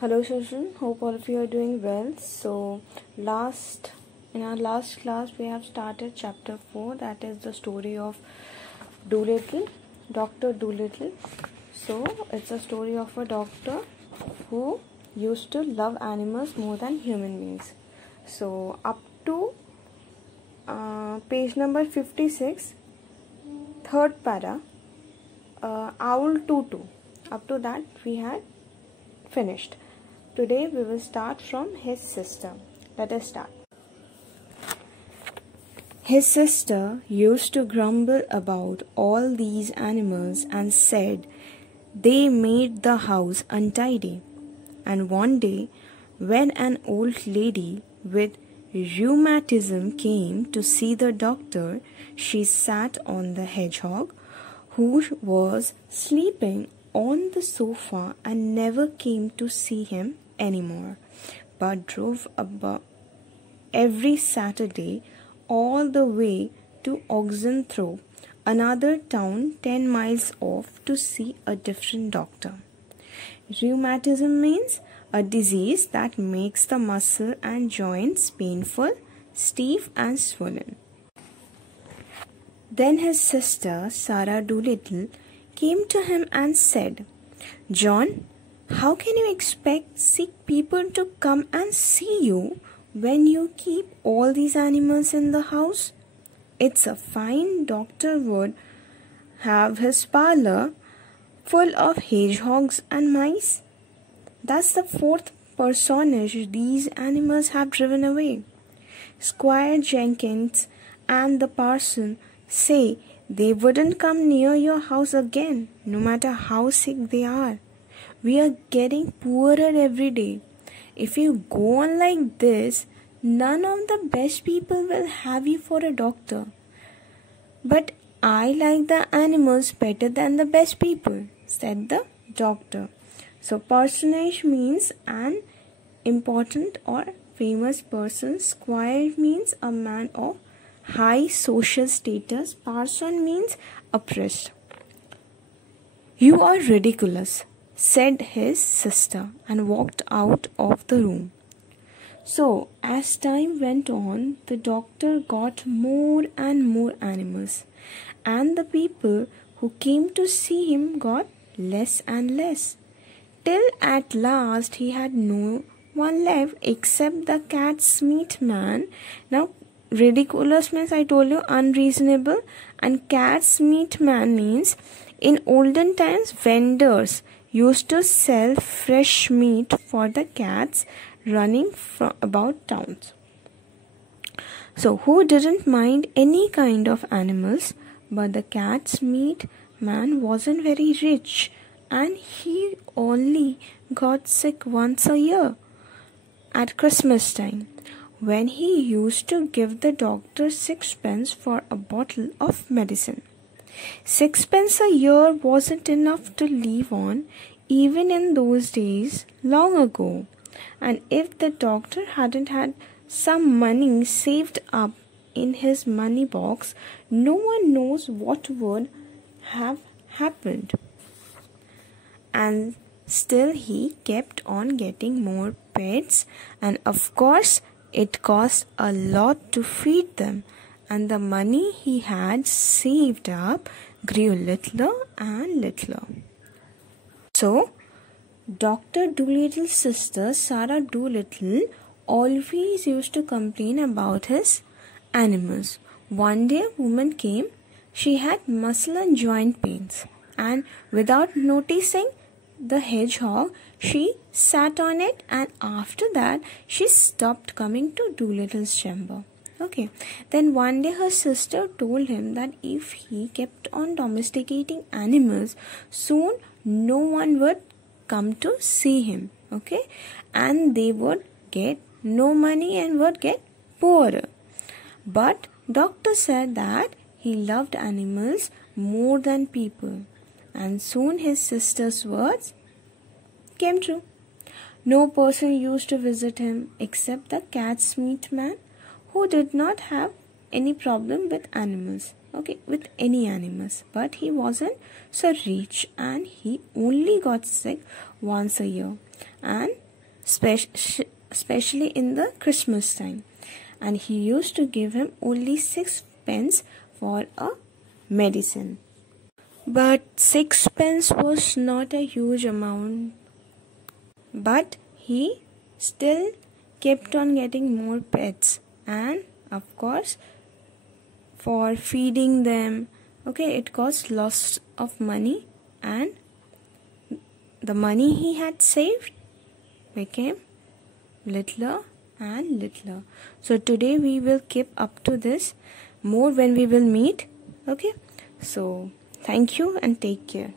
Hello children, hope all of you are doing well. So in our last class we have started chapter 4, that is the story of Dolittle, Dr. Dolittle. So it's a story of a doctor who used to love animals more than human beings. So up to page number 56, third para, Owl Tutu, up to that we had finished. Today we will start from his sister. Let us start. His sister used to grumble about all these animals and said they made the house untidy. And one day, when an old lady with rheumatism came to see the doctor, she sat on the hedgehog, who was sleeping on the sofa, and never came to see him anymore, but drove about every Saturday all the way to Oxenthorpe, another town 10 miles off, to see a different doctor. Rheumatism means a disease that makes the muscle and joints painful, stiff and swollen. Then his sister, Sarah Dolittle, came to him and said, "John, how can you expect sick people to come and see you when you keep all these animals in the house? It's a fine doctor would have his parlor full of hedgehogs and mice. That's the fourth personage these animals have driven away. Squire Jenkins and the parson say they wouldn't come near your house again, no matter how sick they are. We are getting poorer every day. If you go on like this, none of the best people will have you for a doctor. But I like the animals better than the best people," said the doctor. So personage means an important or famous person. Squire means a man of high social status. Parson means a priest. "You are ridiculous," said his sister, and walked out of the room. So, as time went on, the doctor got more and more animals, and the people who came to see him got less and less, till at last he had no one left except the cat's meat man. Now, ridiculous means, I told you, unreasonable, and cat's meat man means in olden times vendors used to sell fresh meat for the cats running about towns. So who didn't mind any kind of animals, but the cat's meat man wasn't very rich, and he only got sick once a year at Christmas time, when he used to give the doctor 6 pence for a bottle of medicine. 6 pence a year wasn't enough to live on, even in those days long ago. And if the doctor hadn't had some money saved up in his money box, no one knows what would have happened. And still he kept on getting more pets, and of course it cost a lot to feed them, and the money he had saved up grew littler and littler. So, Dr. Dolittle's sister, Sarah Dolittle, always used to complain about his animals. One day a woman came. She had muscle and joint pains, and without noticing the hedgehog, she sat on it, and after that she stopped coming to Dolittle's chamber. Okay. Then one day her sister told him that if he kept on domesticating animals, soon no one would come to see him. Okay. And they would get no money and would get poorer. But doctor said that he loved animals more than people. And soon his sister's words came true. No person used to visit him except the cat's meat man, who did not have any problem with animals. Okay, with any animals. But he wasn't so rich, and he only got sick once a year. And especially in the Christmas time. And he used to give him only 6 pence for a medicine. But 6 pence was not a huge amount. But he still kept on getting more pets. And of course, for feeding them, okay, it cost lots of money, and the money he had saved became littler and littler. So today we will keep up to this more when we will meet. Okay, so thank you and take care.